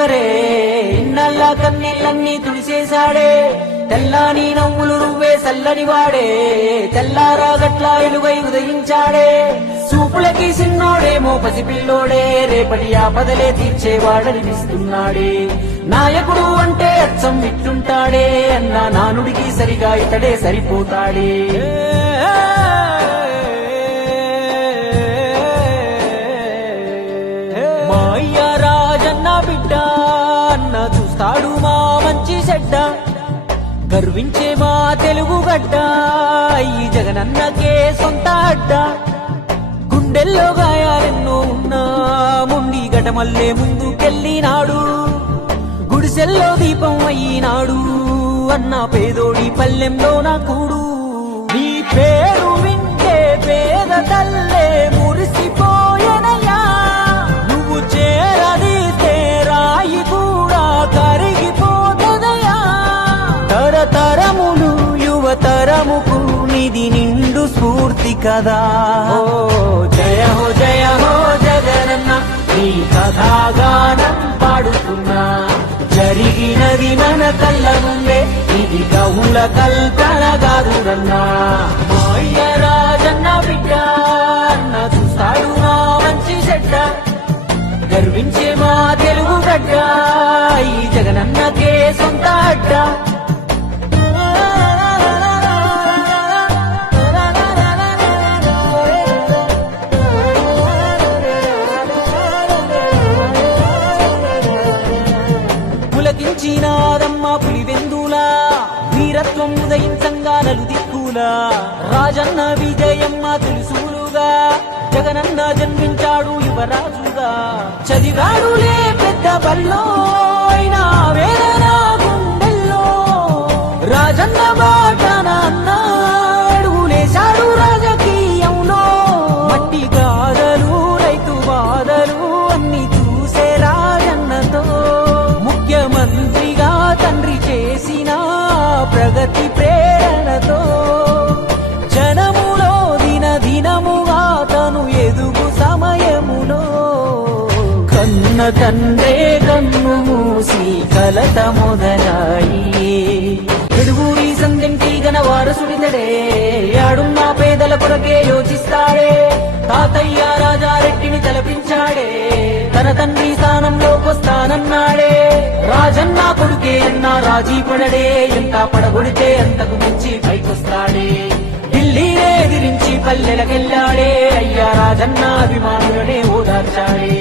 ఎవరే ఇన్నల్లా కన్నీళ్ళన్నీ తుడిసేశాడే తెల్లాని నవ్వులు నువ్వే చల్లని వాడే తెల్లారా గట్ల ఎలుగై ఉదయించాడే చూపులకి సిన్నోడేమో పసిపిల్లోడే రేపటి ఆపదలే తీర్చేవాడనిపిస్తున్నాడే నాయకుడు అంటే అచ్చం ఇట్టుంటాడే అన్న నానుడికి సరిగా ఇతడే సరిపోతాడే మా అయ్య రాజన్న బిడ్డ అన్న చూస్తాడు మా మంచి చెడ్డ గర్వించే మా తెలుగు గడ్డ ఈ జగనన్నకే సొంత అడ్డ గుండెల్లో గాయాలెన్నో ఉన్నా ముండి గటమల్లే ముందుకెళ్ళినాడు గుడిసెల్లో దీపం అయ్యినాడు అన్న పేదోడి పల్లెంలో నా కూడు నీ పేరు వింటే పేద తల్లే మురిసిపోయనయ్యా నువ్వు చేరదీస్తే రాయి కూడా కరిగిపోతదయ్యా తరతరములు యువతరముకు నిధి నిండు స్ఫూర్తి కదా ఓ జయ హో జగనన్న నీ కథాగానం పాడుతున్నా జరిగినది మన కళ్ళ ముందే ఇది కవుల కల్పన కాదురన్నా మా అయ్య రాజన్న బిడ్డ అన్న చూస్తాడు మా మంచి చెడ్డ గర్వించే మా తెలుగు గడ్డ ఈ జగనన్నకే సొంత అడ్డ పులకించినాదమ్మ పులివెందులా వీరత్వం ఉదయించంగా నలుదిక్కులా రాజన్న విజయమ్మ తెలుసులుగా జగనన్న జన్మించాడు యువరాజుగా చదివాడులే పెద్ద బల్లో అయినా వేదన గుండెల్లో రాజన్న బాటన అడుగులేశాడు రాజకీయంలో మట్టి గాథలు రైతు బాధలు అన్ని చూసే రాజన్నతో ముఖ్యమంత్రిగా తండ్రి చేసిన ప్రగతి ప్రేరణతో జనములో దినదినముగా తను ఎదుగు సమయములో కన్న తండ్రే కన్ను మూసి కలత మొదలాయి ఎడుగురి సందెంటి గన వారసుడితడే ఆడున్న పేదల కొరకే యోచిస్తాడే తాతయ్య రాజారెడ్డిని తలపించాడే తన తండ్రి స్థానంలోకొస్తానన్నాడే రాజన్న కొడుకే అన్న రాజీ పడడే ఎంత పడగొడితే అంతకు మించి పైకొస్తాడే ఢిల్లీనే ఎదిరించి పల్లెలకెళ్ళాడే అయ్యా రాజన్న అభిమానులనే ఓదార్చాడే